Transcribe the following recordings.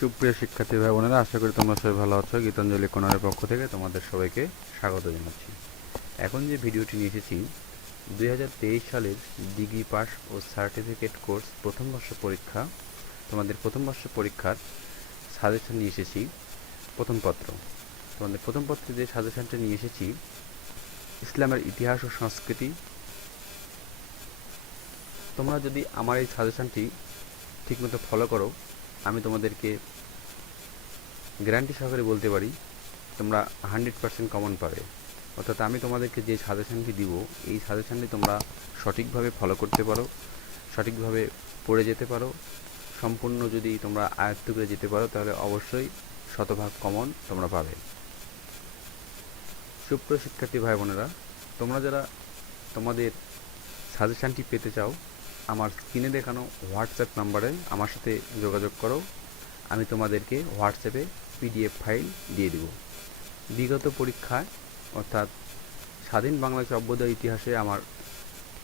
সুপ্রিয় শিক্ষার্থী ভাই বোনেরা, আশা করি তোমরা সবাই ভালো আছো। গীতাঞ্জলি কোনারের পক্ষ থেকে তোমাদের সবাইকে স্বাগত জানাচ্ছি। এখন যে ভিডিওটি নিয়ে এসেছি, দুই হাজার তেইশ সালের ডিগ্রি পাস ও সার্টিফিকেট কোর্স প্রথম বর্ষ পরীক্ষা, তোমাদের প্রথম বর্ষ পরীক্ষার সাজেশন নিয়ে এসেছি, প্রথম পত্র। তোমাদের প্রথম পত্রে যে সাজেশনটা নিয়ে এসেছি, ইসলামের ইতিহাস ও সংস্কৃতি। তোমরা যদি আমার এই সাজেশনটি ঠিকমতো ফলো করো আমি তোমাদেরকে গ্যারান্টি সহকারে বলতে পারি, তোমরা হান্ড্রেড পার্সেন্ট কমন পাবে। অর্থাৎ আমি তোমাদেরকে যে সাজেশনটি দিব, এই সাজেশানটি তোমরা সঠিকভাবে ফলো করতে পারো, সঠিকভাবে পড়ে যেতে পারো। সম্পূর্ণ যদি তোমরা আয়ত্ত করে যেতে পারো, তাহলে অবশ্যই শতভাগ কমন তোমরা পাবে। সুপ্রিয় শিক্ষার্থী ভাই বোনেরা, তোমরা যারা তোমাদের সাজেশনটি পেতে চাও আমার স্ক্রিনে দেখানো হোয়াটসঅ্যাপ নাম্বারে আমার সাথে যোগাযোগ করো। আমি তোমাদেরকে হোয়াটসঅ্যাপে পিডিএফ ফাইল দিয়ে দিব। বিগত পরীক্ষায়, অর্থাৎ স্বাধীন বাংলাদেশ অভ্যুদয় ইতিহাসে আমার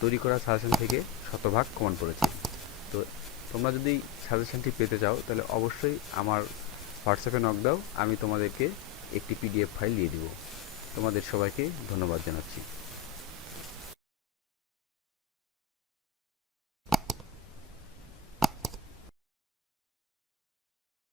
তৈরি করা সাজেশন থেকে শতভাগ কমন পড়েছে তো তোমরা যদি সাজেশনটি পেতে চাও, তাহলে অবশ্যই আমার হোয়াটসঅ্যাপে নক দাও। আমি তোমাদেরকে একটি পিডিএফ ফাইল দিয়ে দিব। তোমাদের সবাইকে ধন্যবাদ জানাচ্ছি।